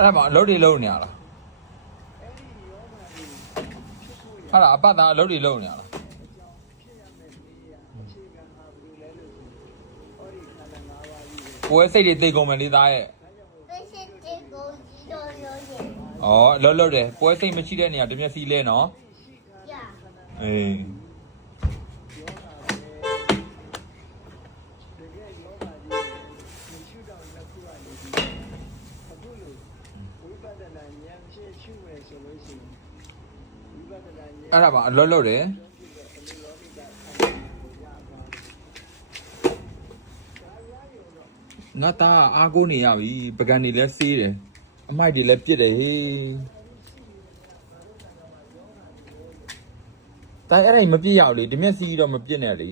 အဲ့ဒါမှအလုပ်တွေလုပ်နေရလားအဲ့ဒါအပတ်သားအလုပ်တွေလုပ်နေရလားကိုယ်စိတ်တွေတိတ်ကုန်မယ်လေသားရဲ့ဩလှုပ်လှုပ်တယ်ပွဲစိတ်မရှိတဲ့နေရာတမျက်စီလဲနော်အေးအဲ့ဒါပါအလွတ်လွတ်တယ်ငါသားအားကိုးနေရပြီပကံတွေလည်းစေးတယ်အမိုက်တွေလည်းပြစ်တယ်ဟေးတိုင်အဲ့ဒါမပြစ်ရဘူးလေဒီမျက်စီတော့မပြစ်နဲ့လေ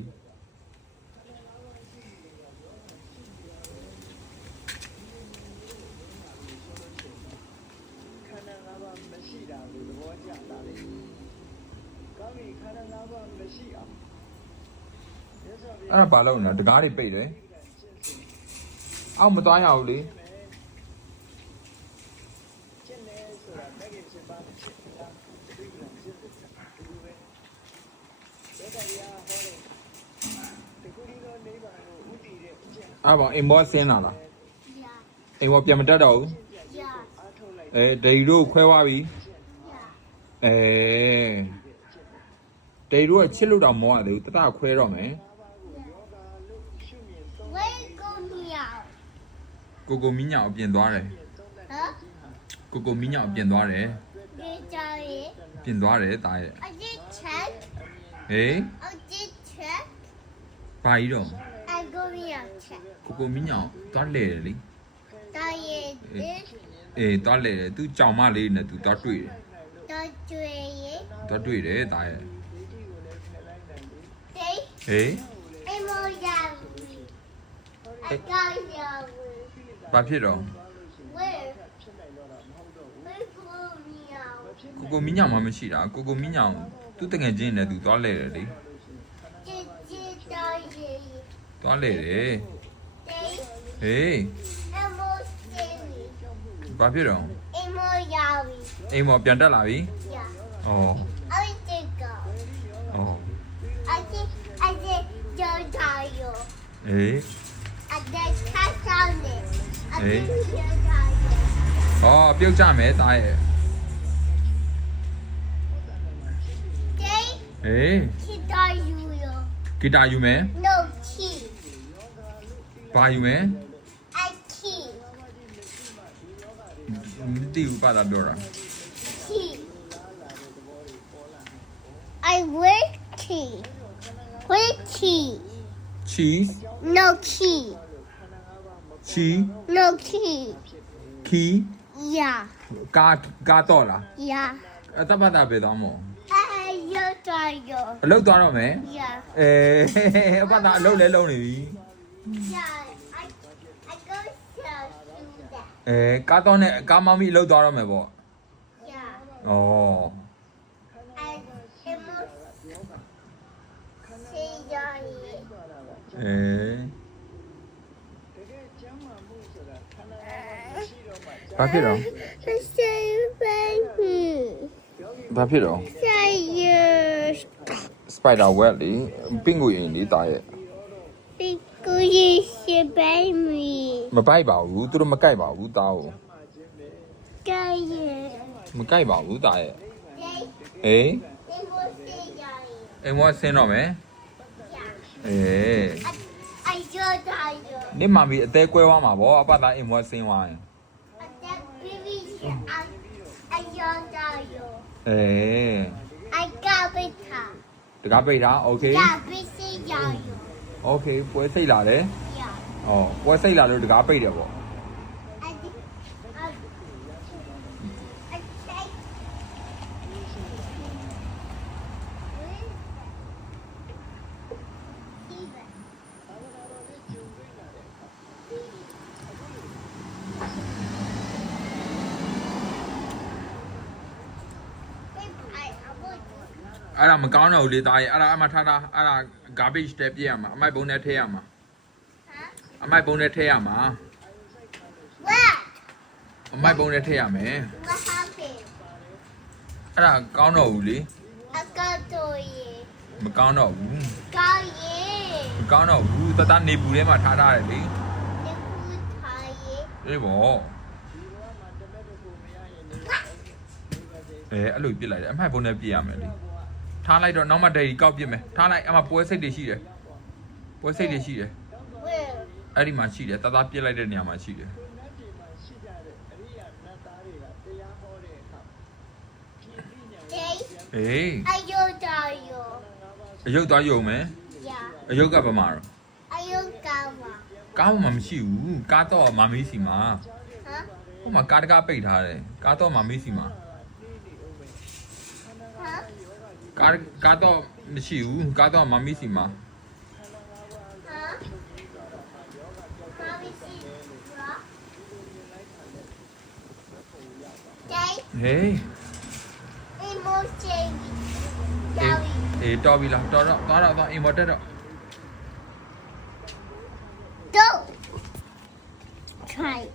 အဲ့ဒါဘာလို့လဲတကားတွေပိတ်တယ်အောက်မသွားရဘူးလေအဲ့ဘာအိမ်ဘောဆင်းလာလားအိမ်ဘောပြန်မတက်တော့ဘူးဒေရီတို့ခွဲသွားပြီဒေရီတို့ကချစ်လို့တော့မောရတယ်တတခွဲတော့မယ်ကိုမင်းညာအပြင်သွားတယ်ဟမ်ကိုမင်းညာအပြင်သွားတယ်ပြင်သွားတယ်တာရဲ့အစ်ချက်ဟေးအစ်ချက်ဘာကြီးတော့ကိုမင်းညာသွားလေတယ်လေတာရဲ့အေးသွားလေတယ်သူကြောင်မလေးနဲ့သူသွားတွေ့တယ်သွားတွေ့တယ်တာရဲ့ဟေးအိမ်မောရဘူးအကောက်ရဘူးဘာဖြစ်တော့ကိုမင်းညာမှမရှိတာကိုမင်းညာသူတငယ်ချင်းနဲ့သူသွားလဲတယ်လေသွားလဲတယ်ဟေးဘာဖြစ်တော့အိမ်မောရပြီအိမ်မောပြန်တက်လာပြီဩအဲ့ဒီကောအဲ့ကြောက်တာရောဟေးအဲ့ဒါခါဆောင်တယ်အဲ့ဒီကြောက်တာရောပြုတ်ကြမယ်တာရဲ့ဟေးဂီတာယူရောဂီတာယူမယ် no key ဘာယူမယ် I key မသိဘူးပါတာပြောတာ key I will key will key cheese no key cheese no key key yeah ကာတော့လား yeah အတပတ်တာပဲတော့မို့အလုပ်သွားတော့မယ်အပတ်သားအလုပ်လဲလုံးနေပြီကားတော့နဲ့ကားမောင်မီအလုပ်သွားတော့မယ်ပေါ့ဘာဖြစ်တော့ဘာဖြစ်တော့Spider web လေပင်ကိုရင်လေးတာရဲ့ပင်ကိုရင်ရှစ်ပိုင်မီမပိုက်ပါဘူးသူတို့မကိုက်ပါဘူးတာကိုကိုက်ရဲ့မကိုက်ပါဘူးတာရဲ့ဟေးအိမ်မောဆင်းတော့မယ်အကျော်တာရောနေမမီအသေးကွဲသွားမှာဗောအပတ်သားအိမ်မောဆင်းသွားရင်အသက်ပြီးပြီအကျော်တာရောI got it တကားပိတ်တာโอเคโอเคပွဲစိတ်လာတယ်ပွဲစိတ်လာလို့တကားပိတ်တယ်ပေါ့အဲ့ဒါမကောင်းတော့ဘူးလေသားရဲ့အဲ့ဒါအမှထားထားအဲ့ဒါ garbage တဲပြည့်ရမှာအမိုက်ပုံးနဲ့ထည့်ရမှာအမိုက်ပုံးနဲ့ထည့်ရမှာ what အမိုက်ပုံးနဲ့ထည့်ရမယ် မဟာဖေ အဲ့ဒါကောင်းတော့ဘူးလေ အကာတိုရေ မကောင်းတော့ဘူး ကောင်းရေ မကောင်းတော့ဘူးတတနေပူထဲမှာထားထားတယ်လေ ဒီကူထားရေ အေးပေါ့အဲ့လိုပြစ်လိုက်တယ်အမိုက်ပုံးနဲ့ပြစ်ရမယ်လေထားလိုက်တော့နောက်မှဒိတ်ကောက်ပြစ်မယ်ထားလိုက်အမပွဲစိတ်တွေရှိတယ်ပွဲစိတ်တွေရှိတယ် ဝဲ အဲ့ဒီမှာရှိတယ်တတပြစ်လိုက်တဲ့နေရာမှာရှိတယ် ဒေ အေး အယုတ်တော်ယော အယုတ်သွားယုံမယ် ယာ အယုတ်ကပမာတော့ အယုတ်ကောင်းပါ ကားပေါ်မှာမရှိဘူးကားတော့မမေးစီမှာ ဟမ် ဟိုမှာကားတကားပိတ်ထားတယ်ကားတော့မမေးစီမှာ ဟမ် ကားတော့မရှိဘူးကားတော့မမေးစီမှာ ဟမ်မာမီစီရာဒေ ဟေး အီမိုရှင်ယာဝီ အေးတော်ပြီလားတော်တော့သွားအိမ်ပေါ်တက်တော့ Go! Try it.